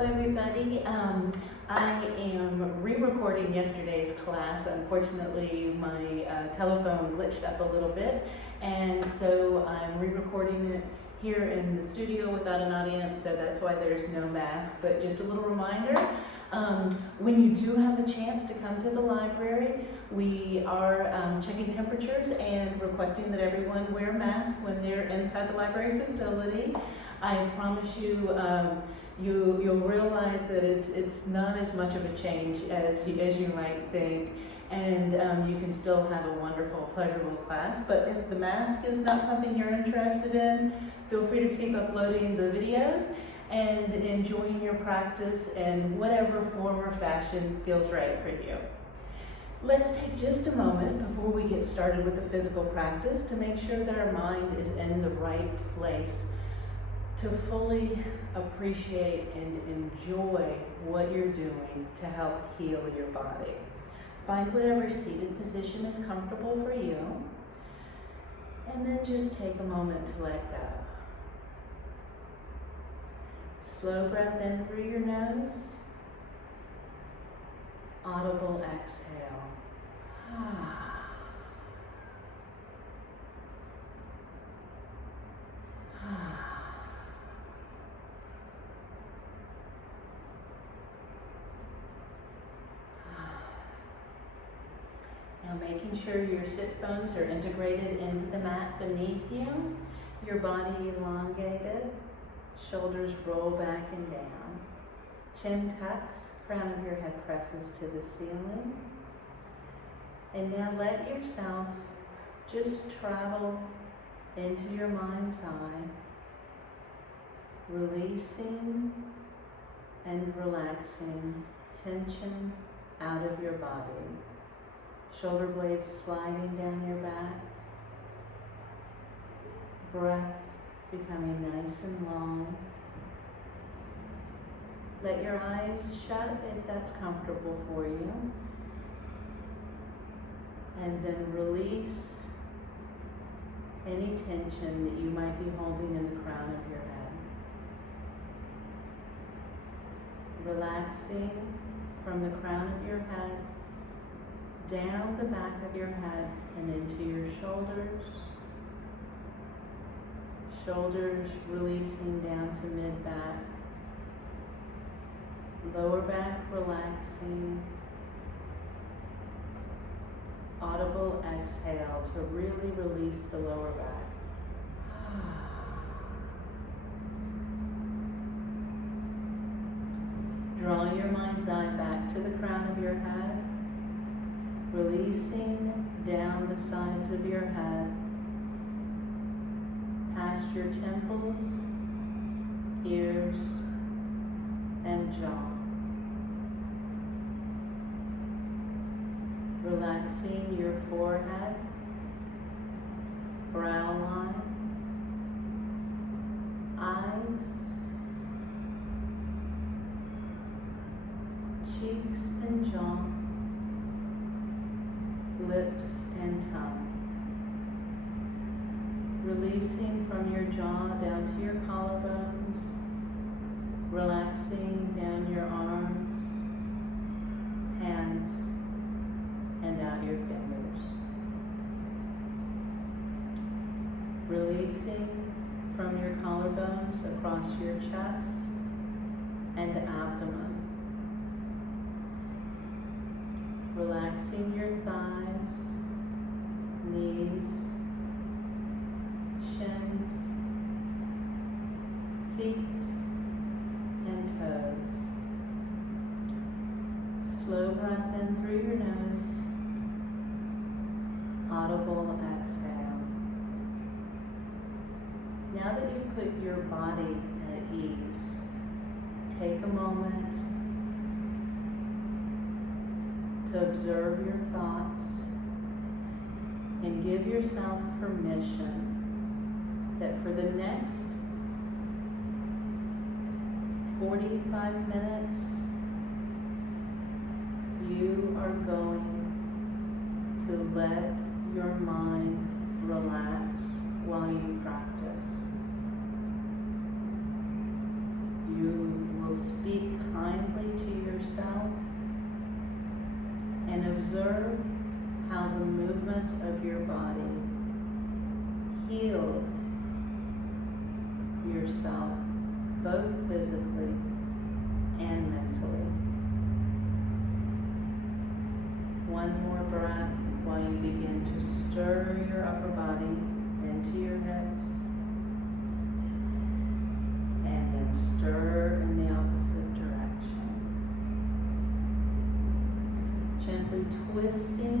everybody. I am re-recording yesterday's class. Unfortunately, my telephone glitched up a little bit, and so I'm re-recording it here in the studio without an audience, so that's why there's no mask. But just a little reminder, when you do have a chance to come to the library, we are checking temperatures and requesting that everyone wear masks when they're inside the library facility. I promise you, you'll realize that it's not as much of a change as you might think, and you can still have a wonderful, pleasurable class. But if the mask is not something you're interested in, feel free to keep uploading the videos and enjoying your practice in whatever form or fashion feels right for you. Let's take just a moment before we get started with the physical practice to make sure that our mind is in the right place to fully appreciate and enjoy what you're doing to help heal your body. Find whatever seated position is comfortable for you, and then just take a moment to let go. Slow breath in through your nose, audible exhale. Now making sure your sit bones are integrated into the mat beneath you, your body elongated, shoulders roll back and down, chin tucks, crown of your head presses to the ceiling. And now let yourself just travel into your mind's eye, releasing and relaxing tension out of your body. Shoulder blades sliding down your back, breath becoming nice and long. Let your eyes shut if that's comfortable for you. And then release any tension that you might be holding in the crown of your head. Relaxing from the crown of your head, down the back of your head and into your shoulders. Shoulders releasing down to mid-back. Lower back relaxing. Audible exhale to really release the lower back. Draw your mind's eye back to the crown of your head, releasing down the sides of your head, past your temples, ears, and jaw. Relaxing your forehead, brow line, eyes, cheeks and jaw, lips and tongue. Releasing from your jaw down to your collarbones, relaxing down your arms, hands, and out your fingers. Releasing from your collarbones across your chest and abdomen. Relaxing your thighs, knees, shins, feet, and toes. Slow breath in through your nose, audible exhale. Now that you've put your body at ease, take a moment to observe your thoughts and give yourself permission that for the next 45 minutes, you are going to let your mind relax while you practice. You will speak yourself, both physically and mentally. One more breath while you begin to stir your upper body into your hips, and then stir in the opposite direction. Gently twisting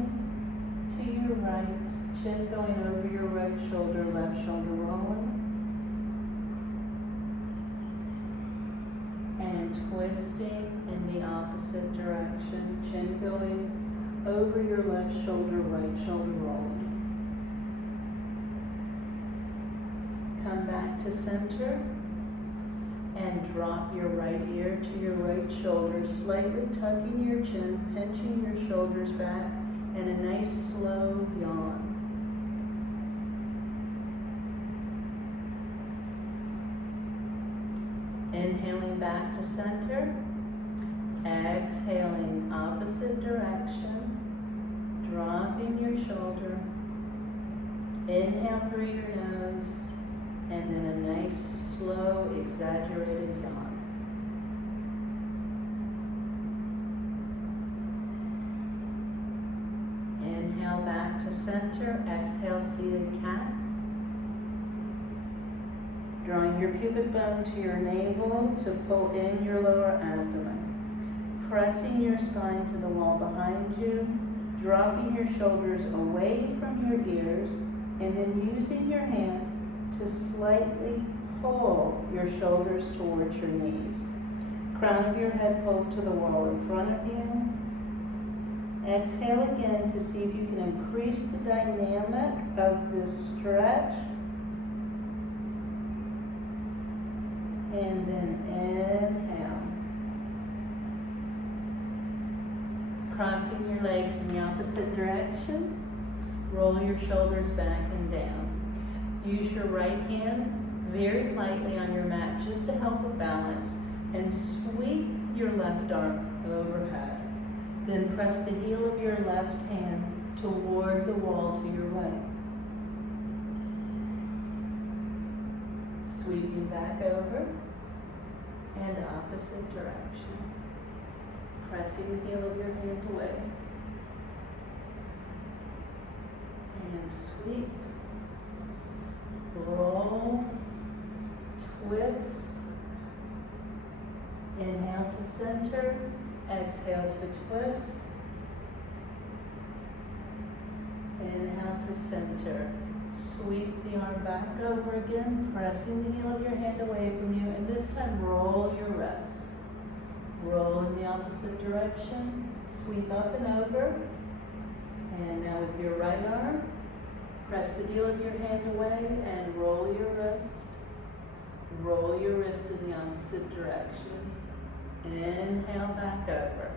to your right, chin going over your right shoulder, left shoulder rolling. And twisting in the opposite direction, chin going over your left shoulder, right shoulder rolling. Come back to center and drop your right ear to your right shoulder, slightly tucking your chin, pinching your shoulders back, and a nice slow yawn. Inhaling back to center, exhaling opposite direction, dropping your shoulder. Inhale through your nose, and then a nice, slow, exaggerated yawn. Inhale back to center, exhale seated cat. Drawing your pubic bone to your navel to pull in your lower abdomen. Pressing your spine to the wall behind you, dropping your shoulders away from your ears, and then using your hands to slightly pull your shoulders towards your knees. Crown of your head pulls to the wall in front of you. Exhale again to see if you can increase the dynamic of this stretch. And then inhale. Crossing your legs in the opposite direction. Roll your shoulders back and down. Use your right hand very lightly on your mat just to help with balance, and sweep your left arm overhead. Then press the heel of your left hand toward the wall to your right. Sweeping back over and opposite direction. Pressing the heel of your hand away. And sweep. Roll. Twist. Inhale to center. Exhale to twist. Inhale to center. Sweep the arm back over again, pressing the heel of your hand away from you, and this time roll your rest. Roll in the opposite direction, sweep up and over, and now with your right arm, press the heel of your hand away and roll your wrist. Roll your wrist in the opposite direction. Inhale back over.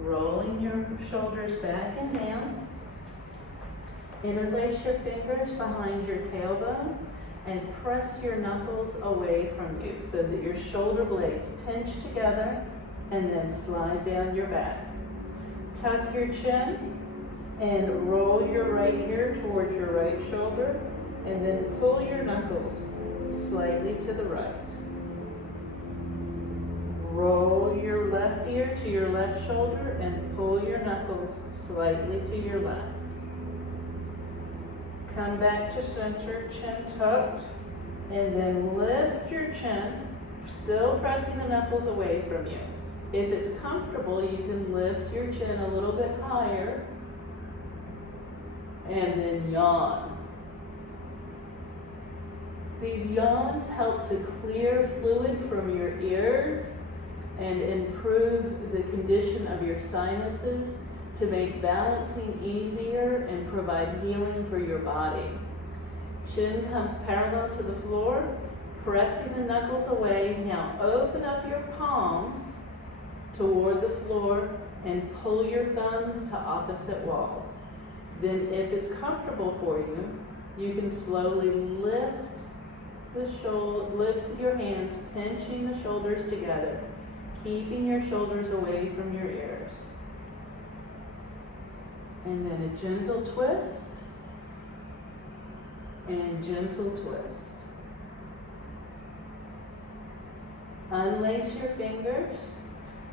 Rolling your shoulders back and down. Interlace your fingers behind your tailbone and press your knuckles away from you so that your shoulder blades pinch together, and then slide down your back. Tuck your chin and roll your right ear towards your right shoulder, and then pull your knuckles slightly to the right. Roll your left ear to your left shoulder and pull your knuckles slightly to your left. Come back to center, chin tucked, and then lift your chin, still pressing the knuckles away from you. If it's comfortable, you can lift your chin a little bit higher, and then yawn. These yawns help to clear fluid from your ears and improve the condition of your sinuses to make balancing easier and provide healing for your body. Chin comes parallel to the floor, pressing the knuckles away. Now open up your palms toward the floor and pull your thumbs to opposite walls. Then if it's comfortable for you, you can slowly lift your hands, pinching the shoulders together, keeping your shoulders away from your ears. And then a gentle twist, and gentle twist. Unlace your fingers.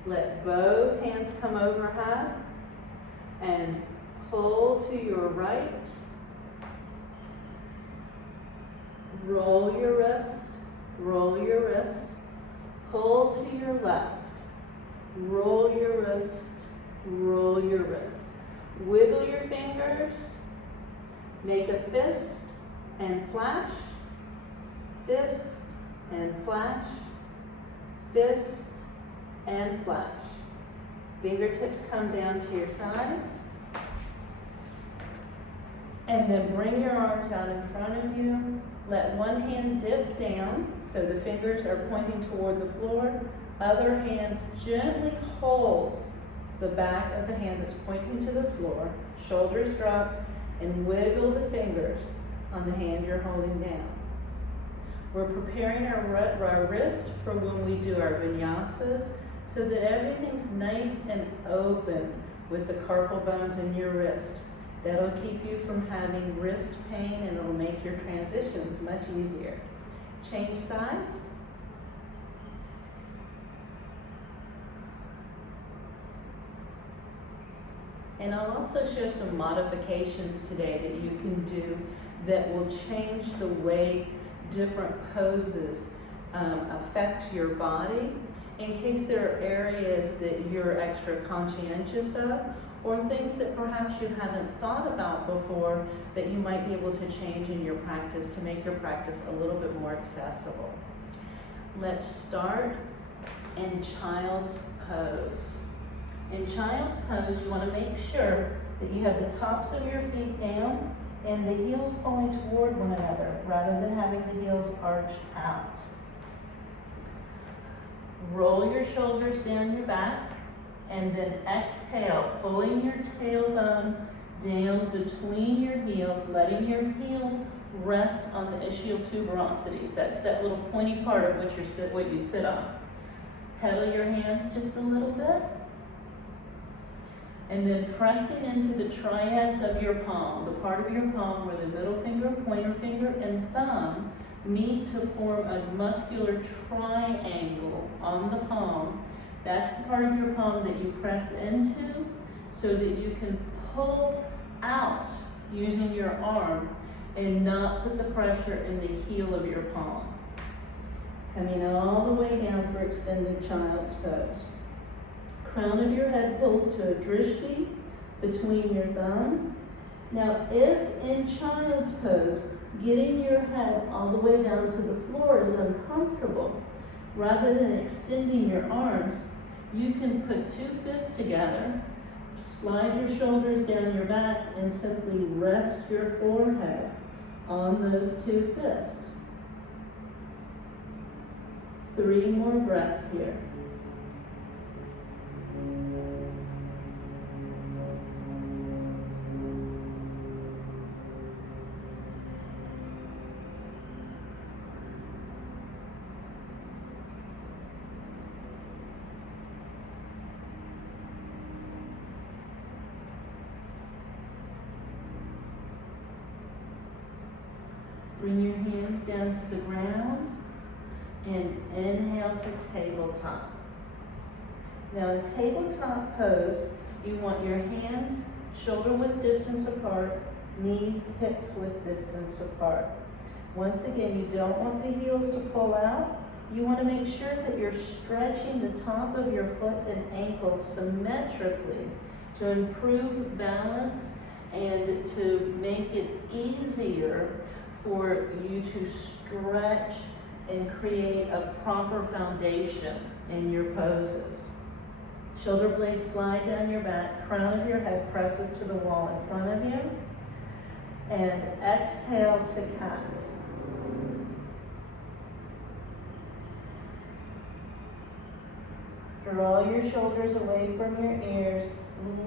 Let both hands come overhead and pull to your right. Roll your wrist, roll your wrist. Pull to your left. Roll your wrist, roll your wrist. Wiggle your fingers. Make a fist and flash. Fist and flash. Fist and flash. Fingertips come down to your sides. And then bring your arms out in front of you. Let one hand dip down so the fingers are pointing toward the floor. Other hand gently holds the back of the hand that's pointing to the floor. Shoulders drop and wiggle the fingers on the hand you're holding down. We're preparing our wrist for when we do our vinyasas so that everything's nice and open with the carpal bones in your wrist. That'll keep you from having wrist pain and it'll make your transitions much easier. Change sides. And I'll also show some modifications today that you can do that will change the way different poses affect your body in case there are areas that you're extra conscientious of or things that perhaps you haven't thought about before that you might be able to change in your practice to make your practice a little bit more accessible. Let's start in child's pose. In child's pose, you want to make sure that you have the tops of your feet down and the heels pulling toward one another rather than having the heels arched out. Roll your shoulders down your back and then exhale, pulling your tailbone down between your heels, letting your heels rest on the ischial tuberosities. That's that little pointy part of what you sit on. Pedal your hands just a little bit. And then pressing into the triads of your palm, the part of your palm where the middle finger, pointer finger, and thumb meet to form a muscular triangle on the palm. That's the part of your palm that you press into so that you can pull out using your arm and not put the pressure in the heel of your palm. Coming all the way down for extended child's pose. Crown of your head pulls to a drishti between your thumbs. Now, if in child's pose, getting your head all the way down to the floor is uncomfortable, rather than extending your arms, you can put two fists together, slide your shoulders down your back, and simply rest your forehead on those two fists. 3 more breaths here. Bring your hands down to the ground and inhale to tabletop. Now in tabletop pose, you want your hands shoulder width distance apart, knees, hips width distance apart. Once again, you don't want the heels to pull out. You want to make sure that you're stretching the top of your foot and ankle symmetrically to improve balance and to make it easier for you to stretch and create a proper foundation in your poses. Shoulder blades slide down your back, crown of your head presses to the wall in front of you, and exhale to cat. Draw your shoulders away from your ears.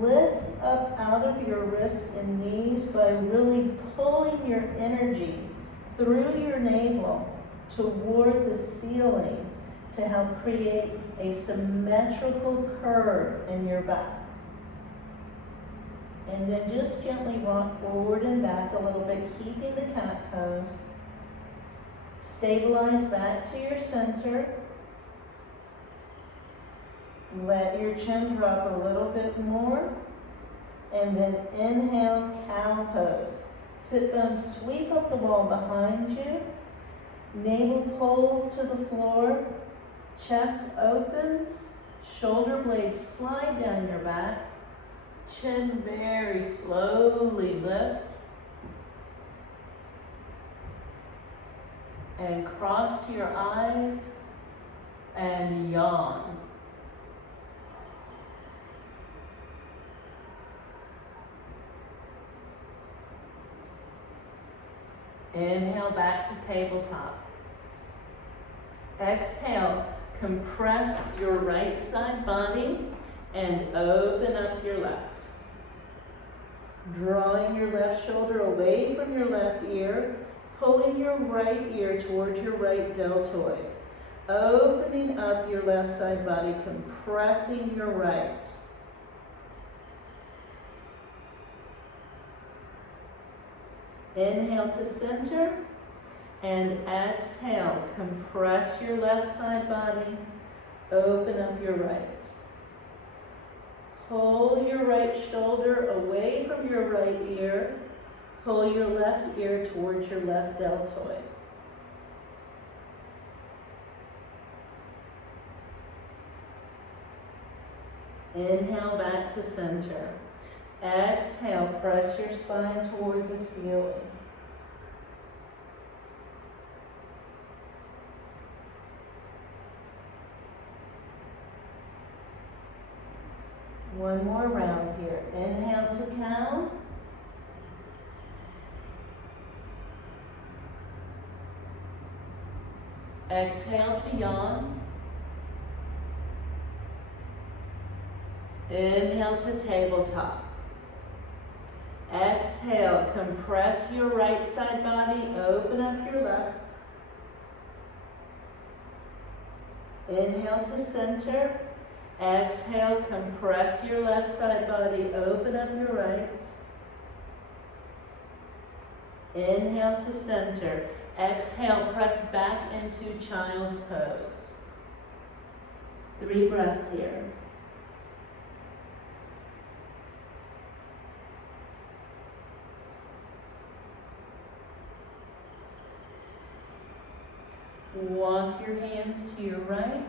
Lift up out of your wrists and knees by really pulling your energy through your navel toward the ceiling to help create a symmetrical curve in your back. And then just gently rock forward and back a little bit, keeping the cat pose. Stabilize back to your center. Let your chin drop a little bit more. And then inhale, cow pose. Sit bones sweep up the wall behind you. Navel pulls to the floor. Chest opens. Shoulder blades slide down your back. Chin very slowly lifts. And cross your eyes and yawn. Inhale back to tabletop. Exhale, compress your right side body and open up your left. Drawing your left shoulder away from your left ear, pulling your right ear towards your right deltoid. Opening up your left side body, compressing your right. Inhale to center and exhale. Compress your left side body. Open up your right. Pull your right shoulder away from your right ear. Pull your left ear towards your left deltoid. Inhale back to center. Exhale, press your spine toward the ceiling. One more round here. Inhale to cow. Exhale to yawn. Inhale to tabletop. Exhale, compress your right side body, open up your left. Inhale to center. Exhale, compress your left side body, open up your right. Inhale to center. Exhale, press back into child's pose. 3 breaths here. Walk your hands to your right,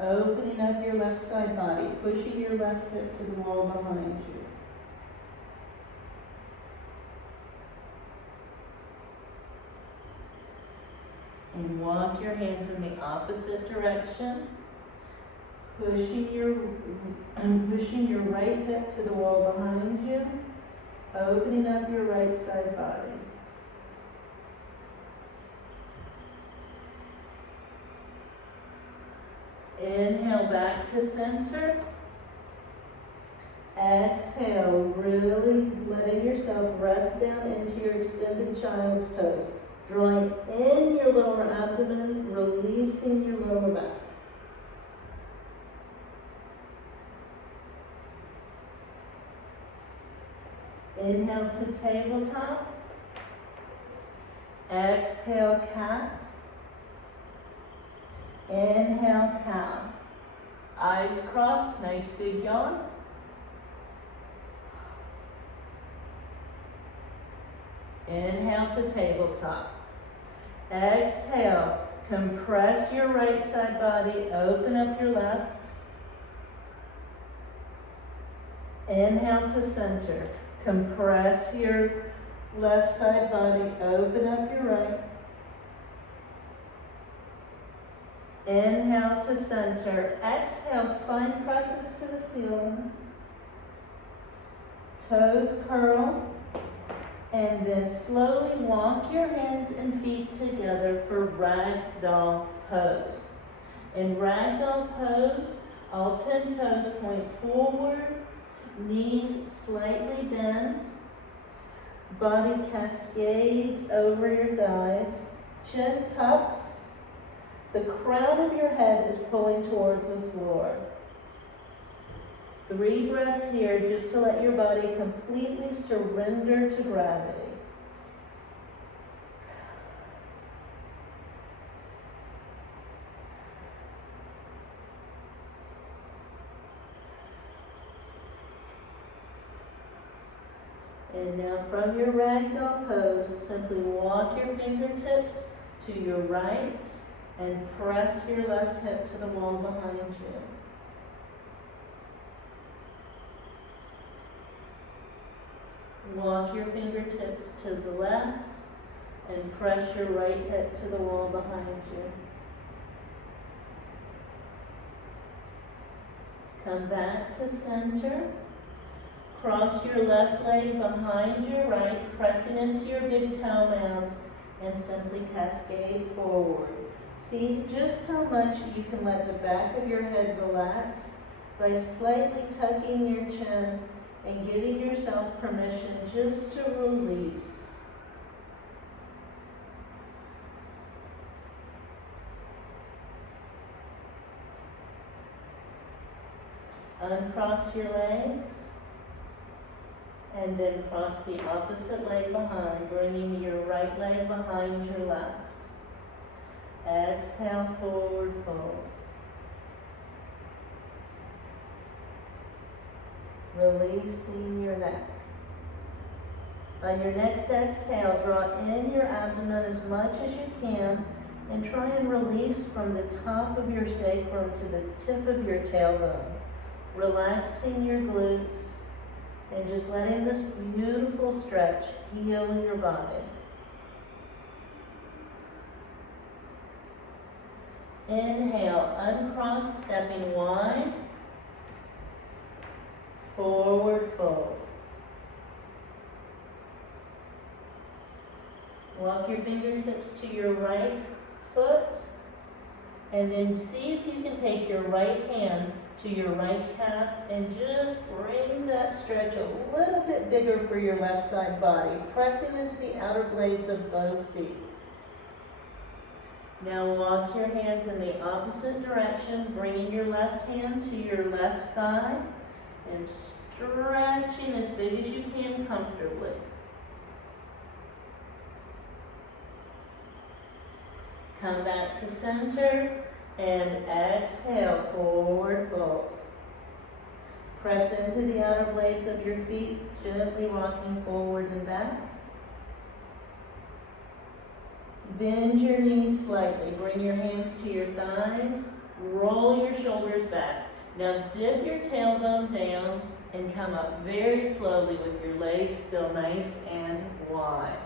opening up your left side body, pushing your left hip to the wall behind you. And walk your hands in the opposite direction, pushing your right hip to the wall behind you, opening up your right side body. Inhale back to center. Exhale, really letting yourself rest down into your extended child's pose. Drawing in your lower abdomen, releasing your lower back. Inhale to tabletop. Exhale, cat. Inhale, cow. Eyes crossed, nice big yawn. Inhale to tabletop. Exhale, compress your right side body, open up your left. Inhale to center. Compress your left side body, open up your right. Inhale to center. Exhale, spine presses to the ceiling. Toes curl. And then slowly walk your hands and feet together for ragdoll pose. In ragdoll pose, all 10 toes point forward, knees slightly bent, body cascades over your thighs, chin tucks, the crown of your head is pulling towards the floor. 3 breaths here just to let your body completely surrender to gravity. And now from your ragdoll pose, simply walk your fingertips to your right and press your left hip to the wall behind you. Walk your fingertips to the left and press your right hip to the wall behind you. Come back to center. Cross your left leg behind your right, pressing into your big toe mounds, and simply cascade forward. See just how much you can let the back of your head relax by slightly tucking your chin and giving yourself permission just to release. Uncross your legs, and then cross the opposite leg behind, bringing your right leg behind your left. Exhale, forward fold. Releasing your neck. On your next exhale, draw in your abdomen as much as you can and try and release from the top of your sacrum to the tip of your tailbone. Relaxing your glutes and just letting this beautiful stretch heal your body. Inhale, uncross, stepping wide. Forward fold. Walk your fingertips to your right foot, and then see if you can take your right hand to your right calf and just bring that stretch a little bit bigger for your left side body, pressing into the outer blades of both feet. Now walk your hands in the opposite direction, bringing your left hand to your left thigh and stretching as big as you can comfortably. Come back to center and exhale, forward fold. Press into the outer blades of your feet, gently rocking forward and back. Bend your knees slightly. Bring your hands to your thighs. Roll your shoulders back. Now dip your tailbone down and come up very slowly with your legs still nice and wide.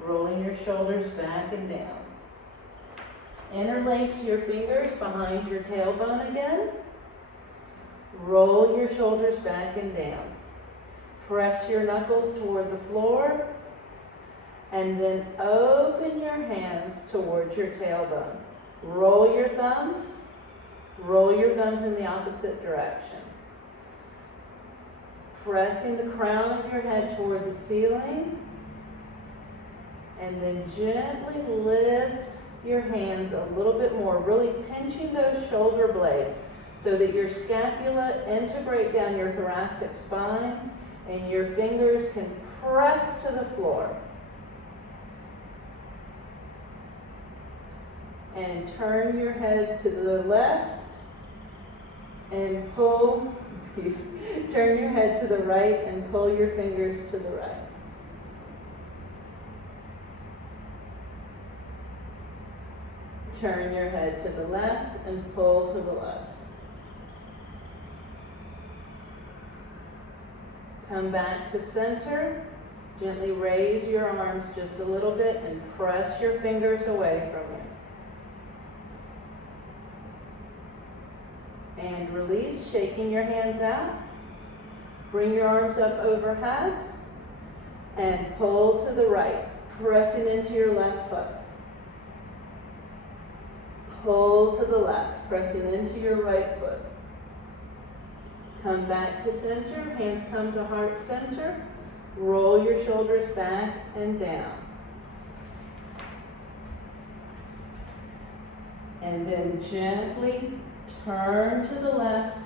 Rolling your shoulders back and down. Interlace your fingers behind your tailbone again. Roll your shoulders back and down. Press your knuckles toward the floor. And then open your hands towards your tailbone. Roll your thumbs. Roll your thumbs in the opposite direction. Pressing the crown of your head toward the ceiling. And then gently lift your hands a little bit more, really pinching those shoulder blades so that your scapula integrate down your thoracic spine and your fingers can press to the floor. And turn your head to the left and pull, turn your head to the right and pull your fingers to the right. Turn your head to the left and pull to the left. Come back to center. Gently raise your arms just a little bit and press your fingers away from you. And release, shaking your hands out. Bring your arms up overhead and pull to the right, pressing into your left foot. Pull to the left, pressing into your right foot. Come back to center, hands come to heart center. Roll your shoulders back and down. And then gently turn to the left,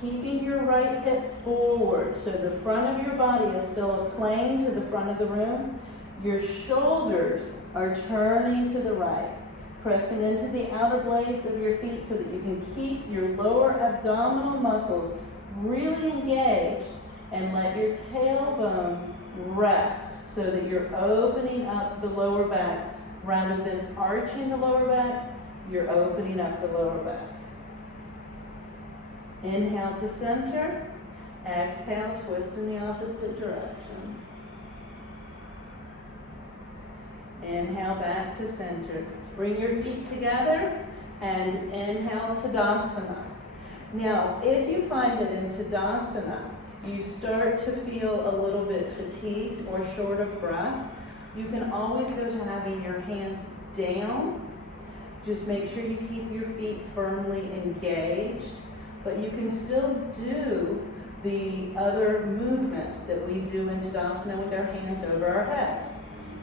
keeping your right hip forward so the front of your body is still a plane to the front of the room. Your shoulders are turning to the right, pressing into the outer blades of your feet so that you can keep your lower abdominal muscles really engaged and let your tailbone rest, so that you're opening up the lower back. Rather than arching the lower back, you're opening up the lower back. Inhale to center. Exhale, twist in the opposite direction. Inhale back to center. Bring your feet together and inhale Tadasana. Now, if you find that in Tadasana you start to feel a little bit fatigued or short of breath, you can always go to having your hands down. Just make sure you keep your feet firmly engaged, but you can still do the other movements that we do in Tadasana with our hands over our heads.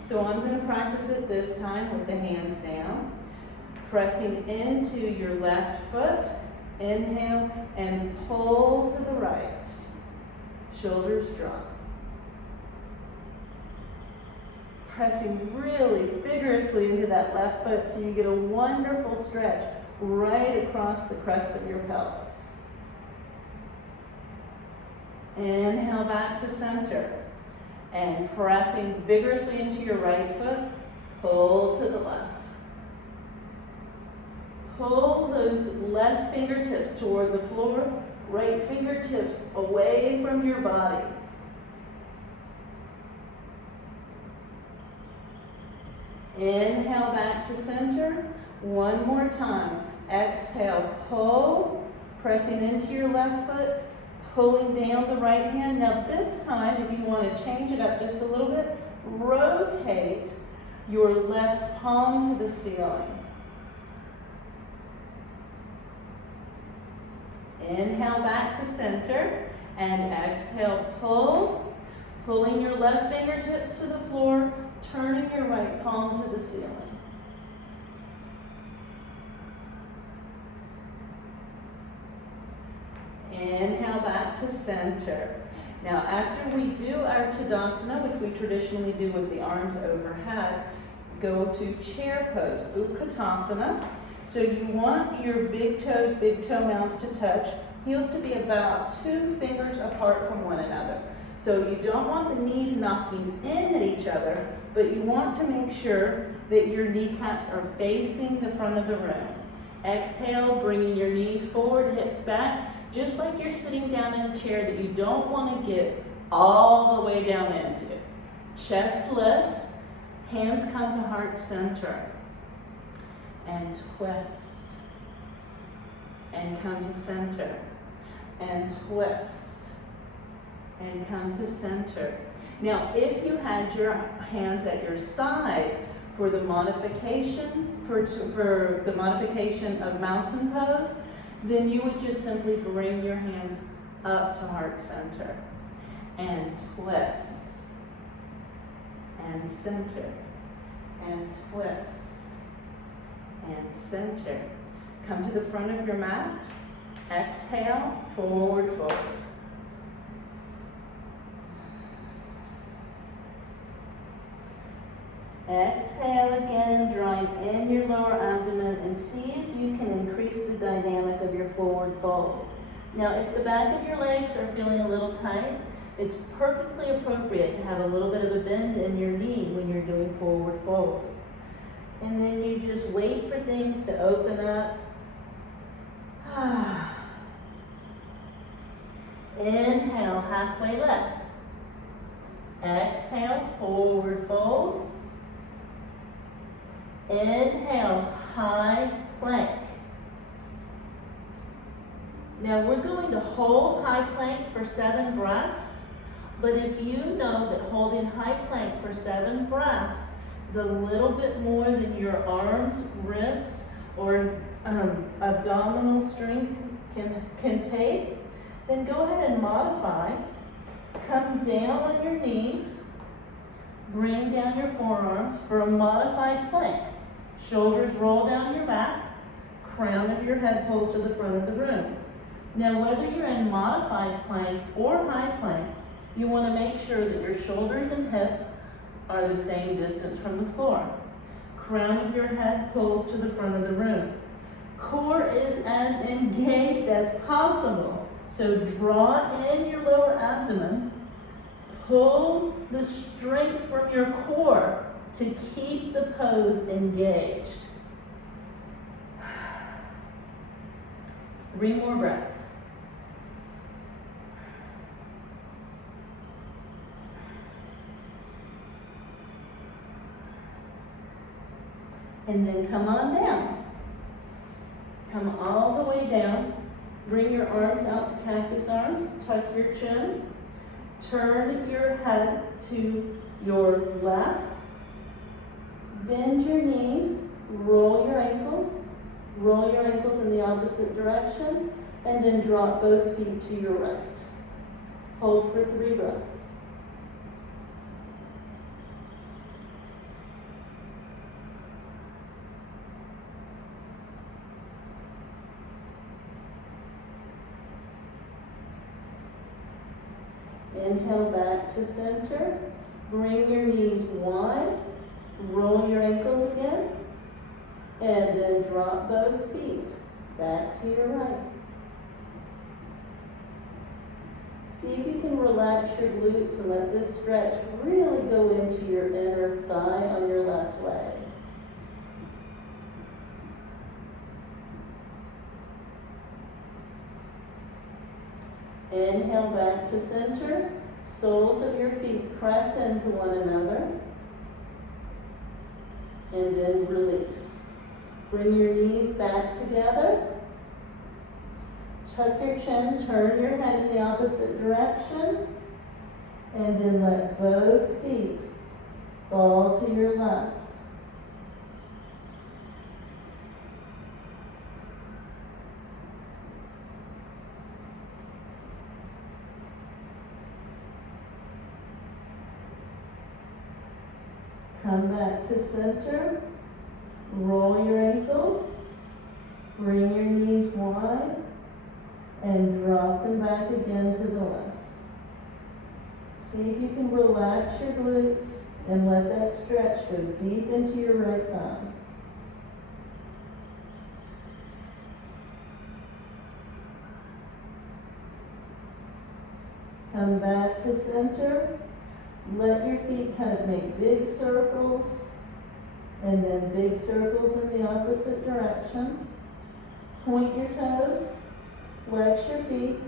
So I'm going to practice it this time with the hands down, pressing into your left foot. Inhale and pull to the right. Shoulders drop. Pressing really vigorously into that left foot so you get a wonderful stretch right across the crest of your pelvis. Inhale back to center and pressing vigorously into your right foot, pull to the left. Pull those left fingertips toward the floor, right fingertips away from your body. Inhale back to center. One more time. Exhale, pull, pressing into your left foot, pulling down the right hand. Now this time, if you want to change it up just a little bit, rotate your left palm to the ceiling. Inhale back to center and exhale, pull, pulling your left fingertips to the floor, turning your right palm to the ceiling. Inhale back to center. Now after we do our Tadasana, which we traditionally do with the arms overhead, go to chair pose, Utkatasana. So you want your big toes, big toe mounts to touch, heels to be about 2 fingers apart from one another. So you don't want the knees knocking in at each other, but you want to make sure that your kneecaps are facing the front of the room. Exhale, bringing your knees forward, hips back, just like you're sitting down in a chair that you don't want to get all the way down into. Chest lifts, hands come to heart center. And twist. And come to center. And twist. And come to center. Now, if you had your hands at your side for the modification, for the modification of mountain pose, then you would just simply bring your hands up to heart center. And twist. And center. And twist. And center. Come to the front of your mat. Exhale, forward fold. Exhale again, drawing in your lower abdomen, and see if you can increase the dynamic of your forward fold. Now, if the back of your legs are feeling a little tight, it's perfectly appropriate to have a little bit of a bend in your knee when you're doing forward fold. And then you just wait for things to open up. Inhale, halfway left. Exhale, forward fold. Inhale, high plank. Now we're going to hold high plank for 7 breaths, but if you know that holding high plank for 7 breaths is a little bit more than your arms, wrists, or abdominal strength can take, then go ahead and modify. Come down on your knees, bring down your forearms for a modified plank. Shoulders roll down your back, crown of your head pulls to the front of the room. Now whether you're in modified plank or high plank, you want to make sure that your shoulders and hips are the same distance from the floor. Crown of your head pulls to the front of the room. Core is as engaged as possible. So draw in your lower abdomen, pull the strength from your core to keep the pose engaged. 3 more breaths. And then come on down. Come all the way down. Bring your arms out to cactus arms. Tuck your chin. Turn your head to your left. Bend your knees. Roll your ankles. Roll your ankles in the opposite direction. And then drop both feet to your right. Hold for 3 breaths. Inhale back to center. Bring your knees wide. Roll your ankles again. And then drop both feet back to your right. See if you can relax your glutes and let this stretch really go into your inner thigh on your left leg. Inhale back to center. Soles of your feet press into one another. And then release. Bring your knees back together. Tuck your chin, turn your head in the opposite direction. And then let both feet fall to your left. Come back to center. Roll your ankles. Bring your knees wide. And drop them back again to the left. See if you can relax your glutes and let that stretch go deep into your right thigh. Come back to center. Let your feet kind of make big circles and then big circles in the opposite direction. Point your toes, flex your feet,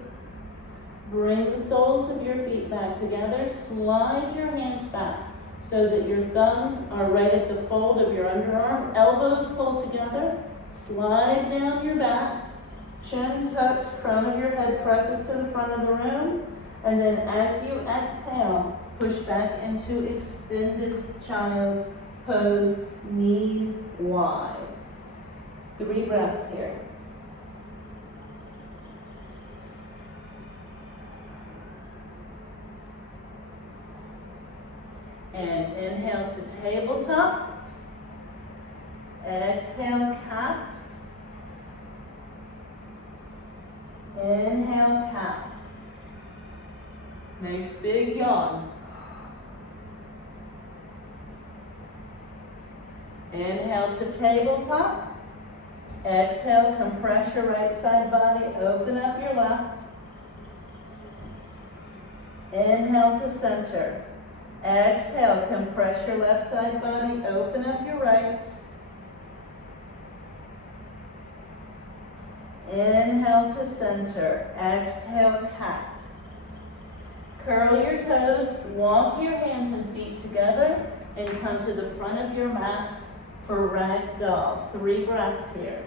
bring the soles of your feet back together, slide your hands back so that your thumbs are right at the fold of your underarm, elbows pull together, slide down your back, chin tucks, crown of your head presses to the front of the room, and then as you exhale, push back into extended child's pose, knees wide. 3 breaths here. And inhale to tabletop. Exhale, cat. Inhale, cat. Nice big yawn. Inhale to tabletop. Exhale, compress your right side body, open up your left. Inhale to center. Exhale, compress your left side body, open up your right. Inhale to center. Exhale, cat. Curl your toes, walk your hands and feet together, and come to the front of your mat for ragdoll. 3 breaths here.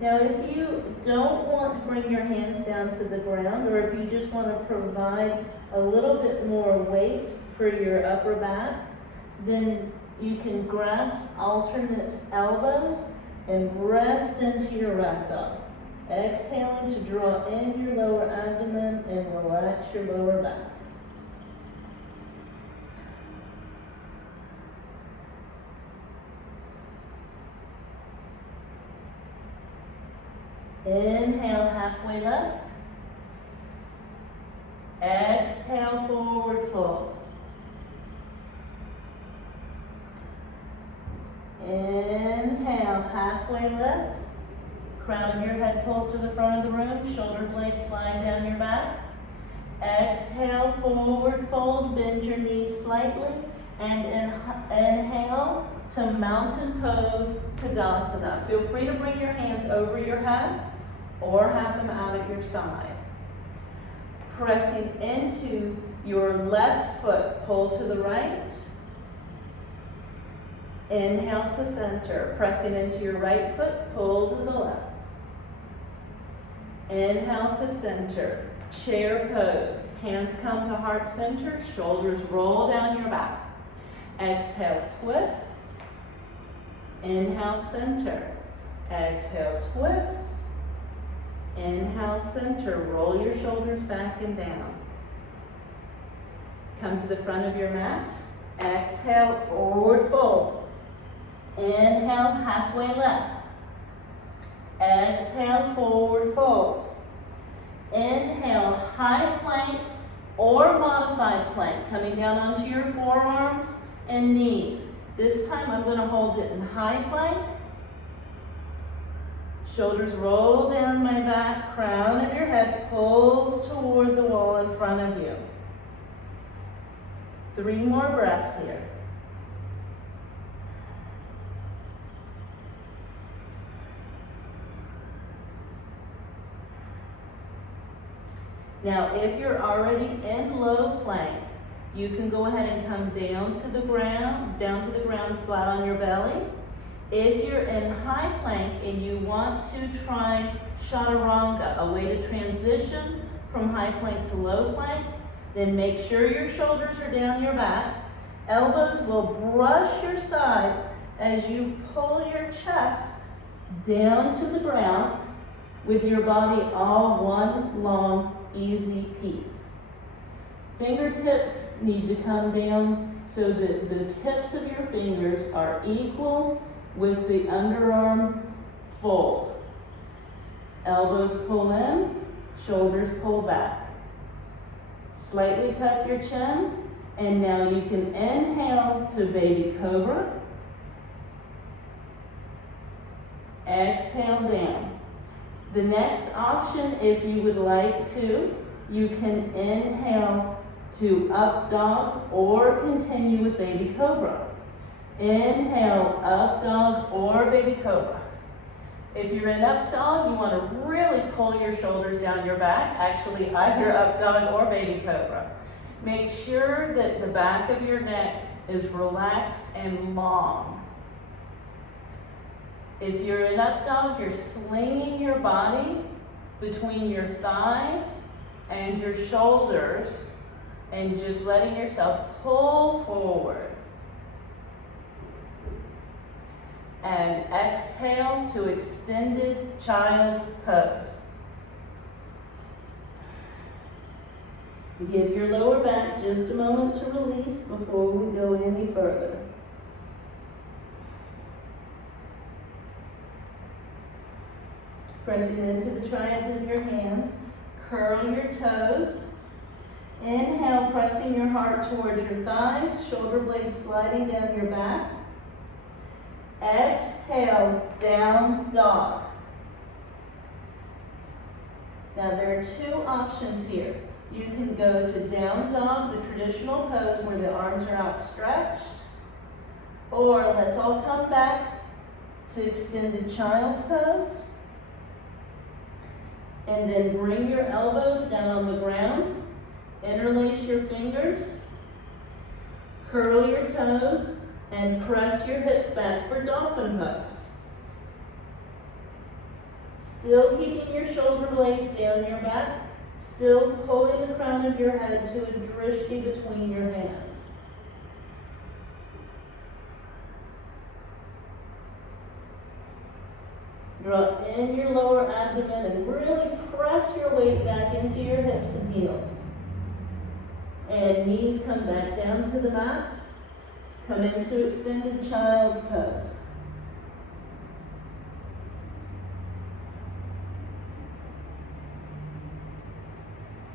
Now, if you don't want to bring your hands down to the ground, or if you just want to provide a little bit more weight for your upper back, then you can grasp alternate elbows and rest into your ragdoll. Exhaling to draw in your lower abdomen and relax your lower back. Inhale, halfway left. Exhale, forward fold. Inhale, halfway left. Crown of your head pulls to the front of the room. Shoulder blades slide down your back. Exhale, forward fold, bend your knees slightly, and inhale to mountain pose, Tadasana. Feel free to bring your hands over your head or have them out at your side. Pressing into your left foot, pull to the right. Inhale to center, pressing into your right foot, pull to the left. Inhale to center, chair pose. Hands come to heart center, shoulders roll down your back. Exhale, twist. Inhale, center. Exhale, twist. Inhale, center. Roll your shoulders back and down. Come to the front of your mat. Exhale, forward fold. Inhale, halfway left. Exhale, forward fold. Inhale, high plank or modified plank, coming down onto your forearms and knees. This time I'm going to hold it in high plank. Shoulders roll down my back, crown of your head pulls toward the wall in front of you. 3 more breaths here. Now, if you're already in low plank, you can go ahead and come down to the ground flat on your belly. If you're in high plank and you want to try chaturanga, a way to transition from high plank to low plank, then make sure your shoulders are down your back. Elbows will brush your sides as you pull your chest down to the ground with your body all one long, easy piece. Fingertips need to come down so that the tips of your fingers are equal with the underarm fold. Elbows pull in, shoulders pull back. Slightly tuck your chin, and now you can inhale to baby cobra. Exhale down. The next option, if you would like to, you can inhale to up dog or continue with baby cobra. Inhale, up dog or baby cobra. If you're in up dog, you want to really pull your shoulders down your back, actually either up dog or baby cobra. Make sure that the back of your neck is relaxed and long. If you're in up dog, you're slinging your body between your thighs and your shoulders and just letting yourself pull forward. And exhale to extended child's pose. Give your lower back just a moment to release before we go any further. Pressing into the triads of your hands, curl your toes. Inhale, pressing your heart towards your thighs, shoulder blades sliding down your back. Exhale, down dog. Now there are 2 options here. You can go to down dog, the traditional pose where the arms are outstretched, or let's all come back to extended child's pose. And then bring your elbows down on the ground, interlace your fingers, curl your toes, and press your hips back for dolphin pose. Still keeping your shoulder blades down your back, still pulling the crown of your head to a drishti between your hands. Draw in your lower abdomen and really press your weight back into your hips and heels. And knees come back down to the mat. Come into extended child's pose.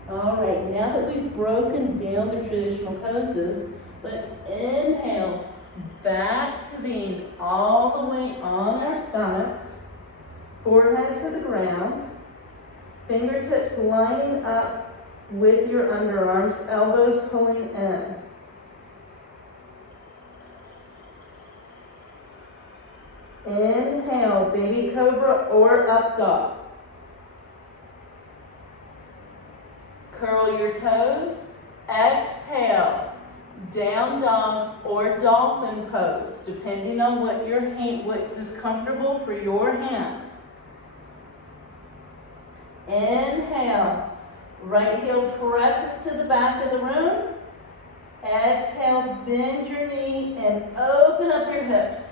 All right, now that we've broken down the traditional poses, let's inhale back to being all the way on our stomachs. Forehead to the ground, fingertips lining up with your underarms, elbows pulling in. Inhale, baby cobra or up dog. Curl your toes. Exhale, down dog or dolphin pose, depending on what is comfortable for your hands. Inhale, right heel presses to the back of the room. Exhale, bend your knee and open up your hips.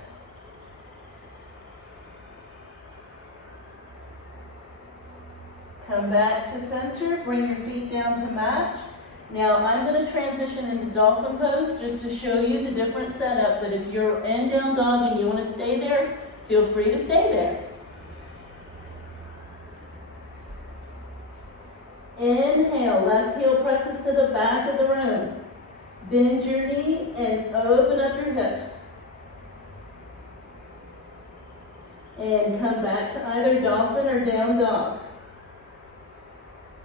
Come back to center, bring your feet down to match. Now I'm going to transition into dolphin pose just to show you the different setup, that if you're in down dog and you want to stay there, feel free to stay there. Inhale, left heel presses to the back of the room. Bend your knee and open up your hips. And come back to either dolphin or down dog.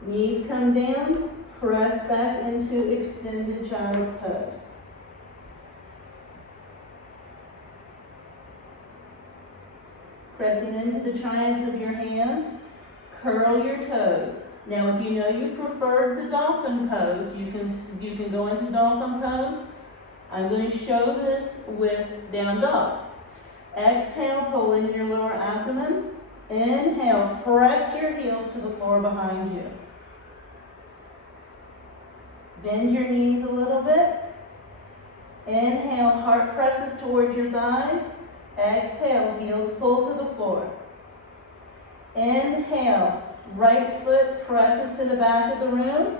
Knees come down, press back into extended child's pose. Pressing into the triads of your hands, curl your toes. Now, if you know you prefer the dolphin pose, you can go into dolphin pose. I'm going to show this with down dog. Exhale, pull in your lower abdomen. Inhale, press your heels to the floor behind you. Bend your knees a little bit. Inhale, heart presses towards your thighs. Exhale, heels pull to the floor. Inhale, right foot presses to the back of the room.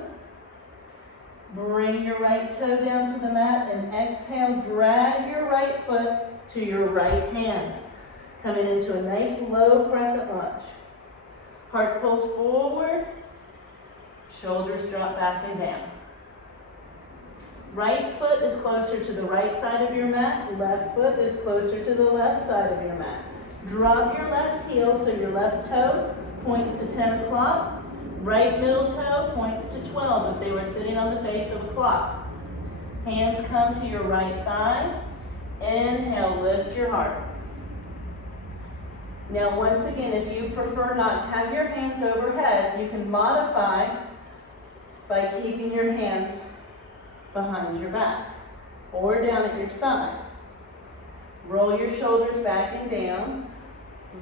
Bring your right toe down to the mat and exhale, drag your right foot to your right hand. Coming into a nice low crescent lunge. Heart pulls forward, shoulders drop back and down. Right foot is closer to the right side of your mat, left foot is closer to the left side of your mat. Drop your left heel so your left toe points to 10 o'clock, right middle toe points to 12 if they were sitting on the face of a clock. Hands come to your right thigh. Inhale, lift your heart. Now once again, if you prefer not to have your hands overhead, you can modify by keeping your hands behind your back or down at your side. Roll your shoulders back and down.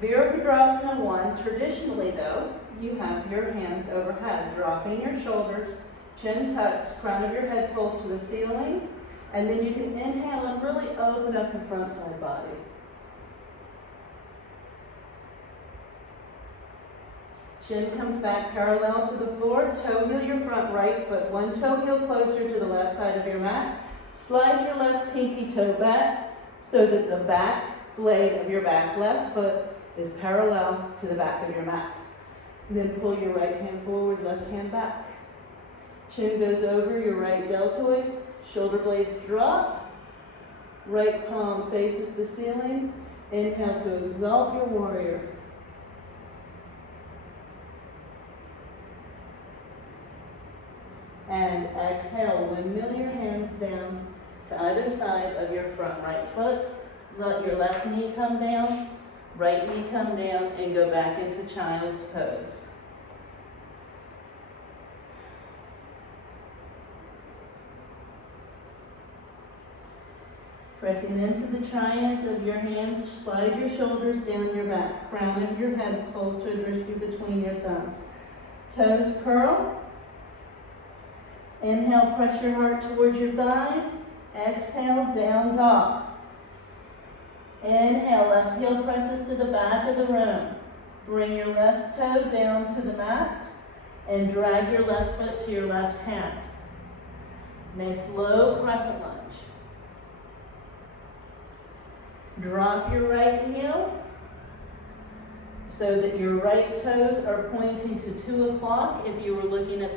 Virabhadrasana 1, traditionally though, you have your hands overhead, dropping your shoulders, chin tucks, crown of your head pulls to the ceiling, and then you can inhale and really open up your front side body. Chin comes back parallel to the floor. Toe heel your front right foot. One toe heel closer to the left side of your mat. Slide your left pinky toe back so that the back blade of your back left foot is parallel to the back of your mat. And then pull your right hand forward, left hand back. Chin goes over your right deltoid. Shoulder blades drop. Right palm faces the ceiling. Inhale to exalt your warrior. And exhale, windmill your hands down to either side of your front right foot. Let your left knee come down, right knee come down, and go back into child's pose. Pressing into the triads of your hands, slide your shoulders down your back. Crown of your head pulls to a drishti between your thumbs. Toes curl. Inhale, press your heart towards your thighs. Exhale, down dog. Inhale, left heel presses to the back of the room. Bring your left toe down to the mat and drag your left foot to your left hand. Nice low crescent lunge. Drop your right heel so that your right toes are pointing to 2 o'clock if you were looking at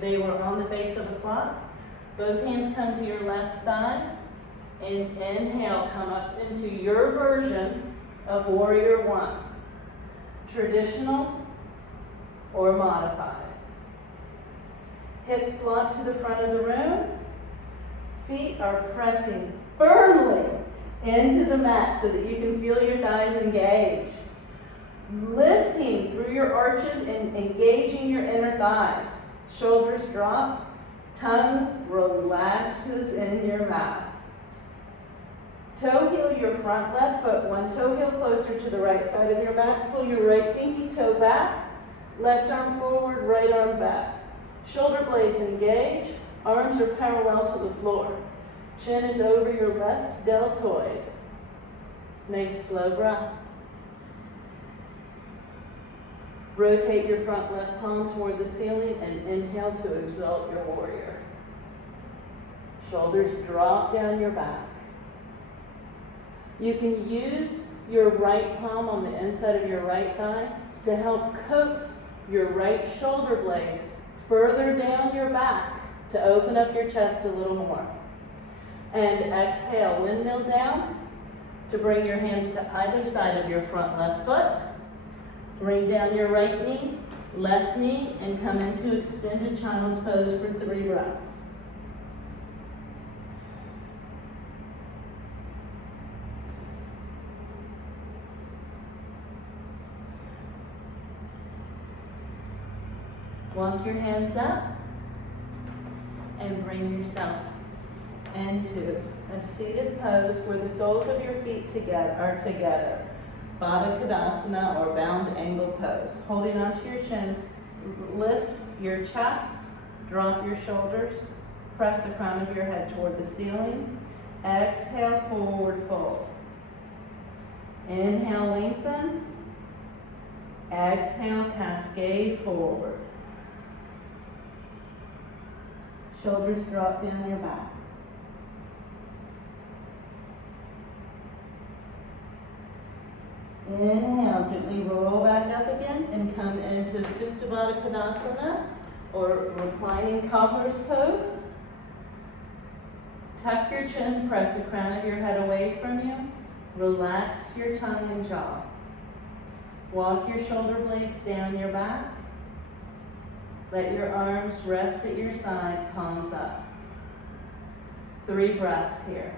they were on the face of the clock. Both hands come to your left thigh. And inhale, come up into your version of Warrior One. Traditional or modified. Hips blocked to the front of the room. Feet are pressing firmly into the mat so that you can feel your thighs engage. Lifting through your arches and engaging your inner thighs. Shoulders drop. Tongue relaxes in your mouth. Toe heel your front left foot, one toe heel closer to the right side of your mat. Pull your right pinky toe back. Left arm forward, right arm back. Shoulder blades engage. Arms are parallel to the floor. Chin is over your left deltoid. Nice slow breath. Rotate your front left palm toward the ceiling and inhale to exalt your warrior. Shoulders drop down your back. You can use your right palm on the inside of your right thigh to help coax your right shoulder blade further down your back to open up your chest a little more. And exhale, windmill down to bring your hands to either side of your front left foot. Bring down your right knee, left knee, and come into extended child's pose for 3 breaths. Walk your hands up and bring yourself into a seated pose where the soles of your feet are together. Baddha Konasana or bound angle pose. Holding onto your shins, lift your chest, drop your shoulders, press the crown of your head toward the ceiling. Exhale, forward fold. Inhale, lengthen. Exhale, cascade forward. Shoulders drop down your back. Inhale, gently roll back up again and come into Supta Baddha Konasana or reclining cobbler's pose. Tuck your chin, press the crown of your head away from you. Relax your tongue and jaw. Walk your shoulder blades down your back. Let your arms rest at your side, palms up. 3 breaths here.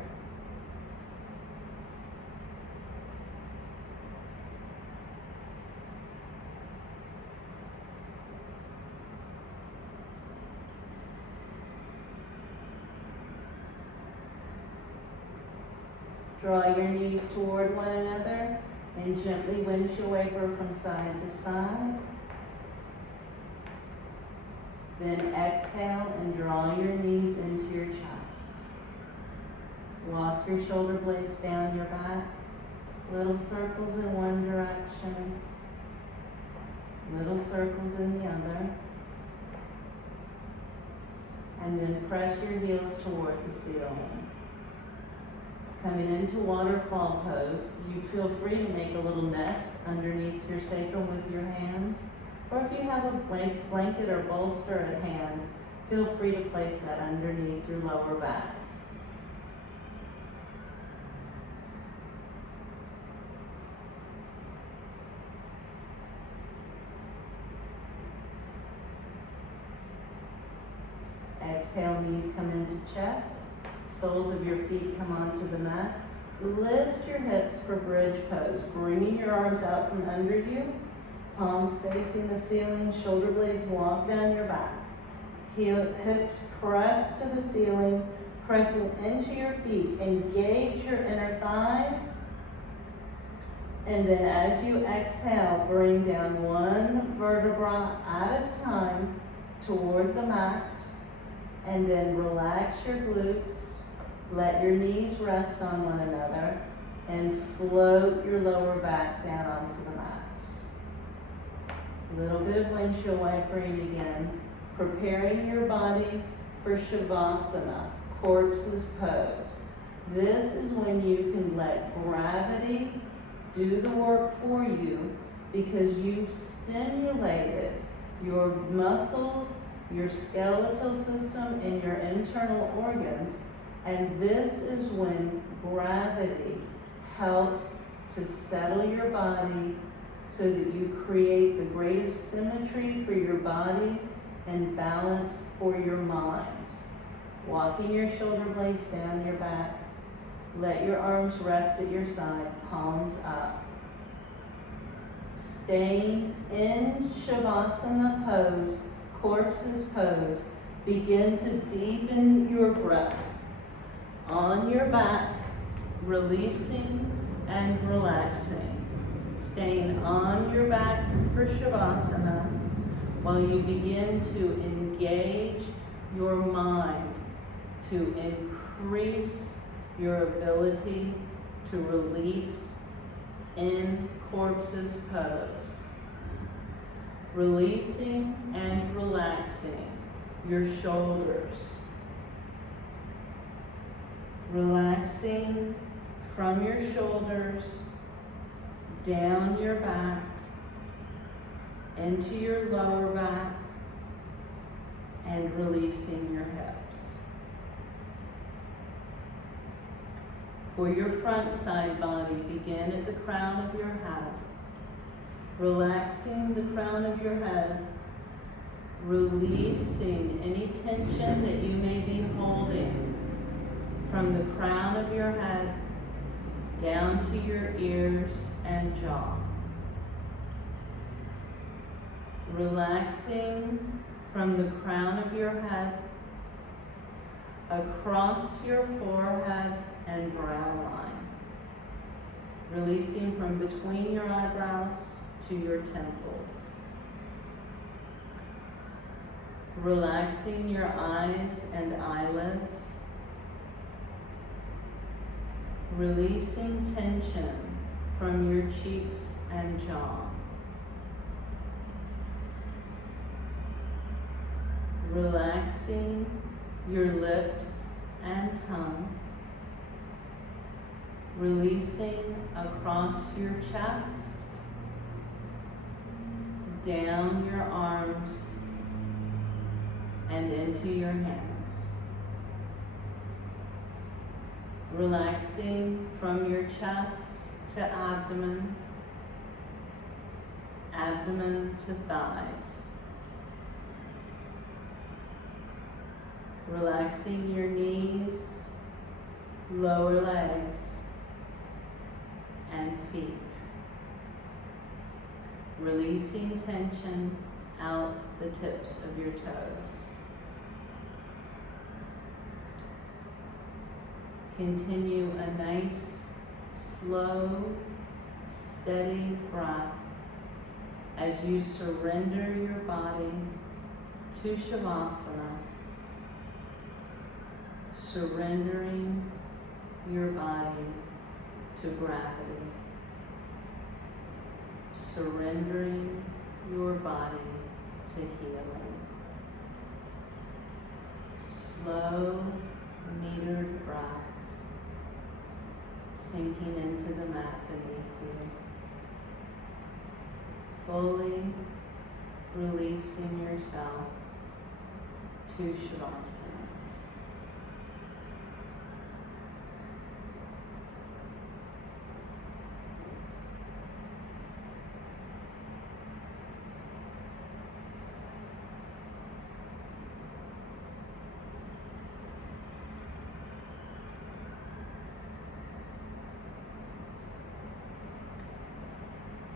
Draw your knees toward one another and gently windshield wiper from side to side. Then exhale and draw your knees into your chest. Walk your shoulder blades down your back. Little circles in one direction. Little circles in the other. And then press your heels toward the ceiling. Coming into waterfall pose, you feel free to make a little nest underneath your sacrum with your hands. Or if you have a blanket or bolster at hand, feel free to place that underneath your lower back. Exhale, knees come into chest. Soles of your feet come onto the mat. Lift your hips for bridge pose, bringing your arms out from under you. Palms facing the ceiling, shoulder blades walk down your back. Hips press to the ceiling, pressing into your feet. Engage your inner thighs. And then as you exhale, bring down one vertebra at a time toward the mat. And then relax your glutes. Let your knees rest on one another. And float your lower back down onto the mat. A little bit of windshield wipering again, preparing your body for Shavasana, corpse's pose. This is when you can let gravity do the work for you because you've stimulated your muscles, your skeletal system, and your internal organs. And this is when gravity helps to settle your body so that you create the greatest symmetry for your body and balance for your mind. Walking your shoulder blades down your back. Let your arms rest at your side, palms up. Staying in Shavasana pose, corpse's pose, begin to deepen your breath. On your back, releasing and relaxing. Staying on your back for Shavasana while you begin to engage your mind to increase your ability to release in corpse's pose. Releasing and relaxing your shoulders. Relaxing from your shoulders, down your back, into your lower back, and releasing your hips. For your front side body, begin at the crown of your head. Relaxing the crown of your head, releasing any tension that you may be holding from the crown of your head down to your ears and jaw. Relaxing from the crown of your head across your forehead and brow line. Releasing from between your eyebrows to your temples. Relaxing your eyes and eyelids. Releasing tension from your cheeks and jaw. Relaxing your lips and tongue. Releasing across your chest, down your arms, and into your hands. Relaxing from your chest to abdomen, abdomen to thighs. Relaxing your knees, lower legs, and feet. Releasing tension out the tips of your toes. Continue a nice, slow, steady breath as you surrender your body to Shavasana, surrendering your body to gravity, surrendering your body to healing. Slow, metered breaths sinking into the mat beneath you, fully releasing yourself to Shavasana.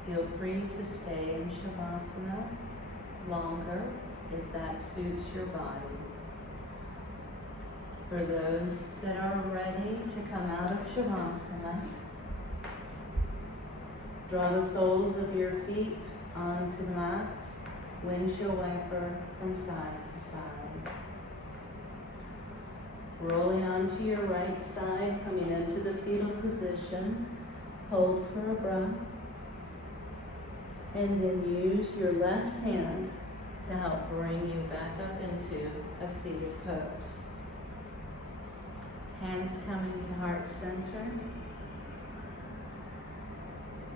Feel free to stay in Shavasana longer if that suits your body. For those that are ready to come out of Shavasana, draw the soles of your feet onto the mat, windshield wiper from side to side. Rolling onto your right side, coming into the fetal position, hold for a breath. And then use your left hand to help bring you back up into a seated pose. Hands coming to heart center.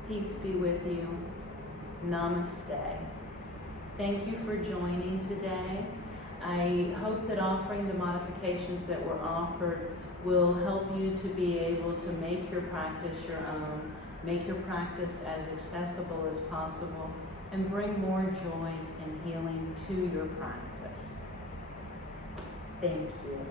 Peace be with you. Namaste. Thank you for joining today. I hope that offering the modifications that were offered will help you to be able to make your practice your own. Make your practice as accessible as possible, and bring more joy and healing to your practice. Thank you.